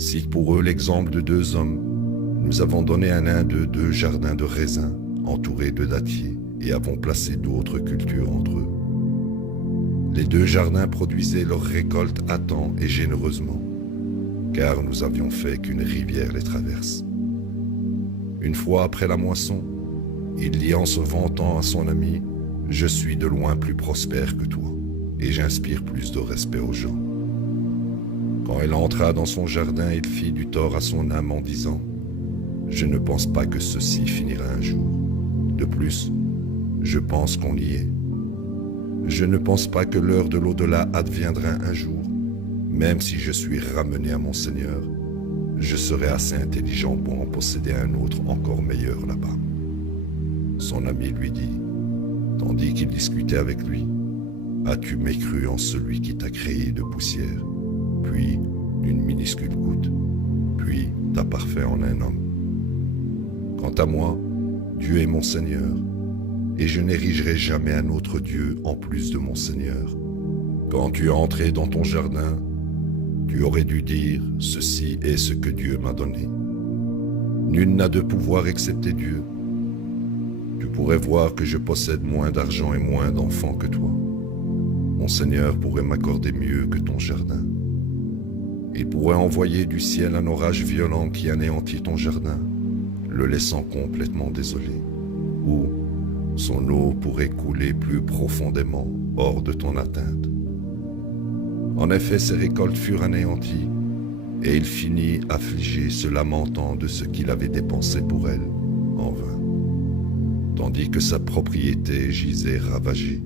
Si pour eux l'exemple de deux hommes, nous avons donné à l'un d'eux 2 jardins de raisins entourés de dattiers et avons placé d'autres cultures entre eux. Les 2 jardins produisaient leur récolte à temps et généreusement, car nous avions fait qu'une rivière les traverse. Une fois après la moisson, il dit en se vantant à son ami, « Je suis de loin plus prospère que toi, et j'inspire plus de respect aux gens. » Quand elle entra dans son jardin, il fit du tort à son âme en disant, « Je ne pense pas que ceci finira un jour. De plus, je pense qu'on y est. Je ne pense pas que l'heure de l'au-delà adviendra un jour. Même si je suis ramené à mon Seigneur, je serai assez intelligent pour en posséder un autre encore meilleur là-bas. » Son ami lui dit, tandis qu'il discutait avec lui, « As-tu mécru en celui qui t'a créé de poussière, puis d'une minuscule goutte, puis t'a parfait en un homme? Quant à moi, Dieu est mon Seigneur, et je n'érigerai jamais un autre Dieu en plus de mon Seigneur. Quand tu es entré dans ton jardin, tu aurais dû dire, ceci est ce que Dieu m'a donné. Nul n'a de pouvoir excepté Dieu. Tu pourrais voir que je possède moins d'argent et moins d'enfants que toi. Mon Seigneur pourrait m'accorder mieux que ton jardin. Il pourrait envoyer du ciel un orage violent qui anéantit ton jardin, le laissant complètement désolé. Ou son eau pourrait couler plus profondément hors de ton atteinte. En effet, ses récoltes furent anéanties, et il finit affligé, se lamentant de ce qu'il avait dépensé pour elle, en vain, tandis que sa propriété gisait ravagée.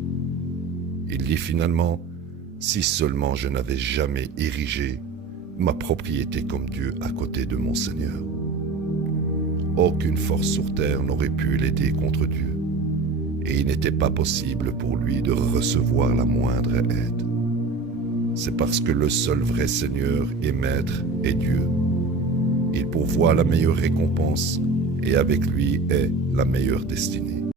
Il dit finalement, « Si seulement je n'avais jamais érigé ma propriété comme Dieu à côté de mon Seigneur. » Aucune force sur terre n'aurait pu l'aider contre Dieu, et il n'était pas possible pour lui de recevoir la moindre aide. C'est parce que le seul vrai Seigneur et Maître est Dieu. Il pourvoit la meilleure récompense et avec lui est la meilleure destinée.